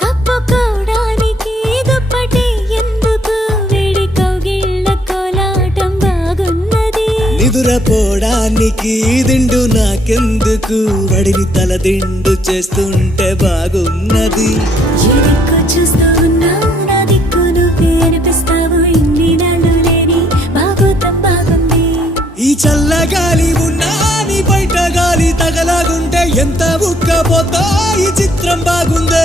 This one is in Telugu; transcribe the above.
కప్పుకోవడానికి దుప్పటి ఎందుకు వేడి కౌగిళ్ళ కోలాటం బాగున్నది నిదురపోవడానికి దిండు నాకెందుకు వడిని తల దిండు చేస్తుంటే బాగున్నది ఎదిక్కు చూస్తూ ఉన్నావు నా దిక్కు నువ్వే అనిపిస్తావు ఇన్ని నాళ్ళు లేని బాగోతం బాగుంది ఈ చల్లగాలి ఉన్నా నీ బయట గాలి తగలాగుంటే ఎంత ఉక్కపోతా ఈ చిత్రం బాగుందే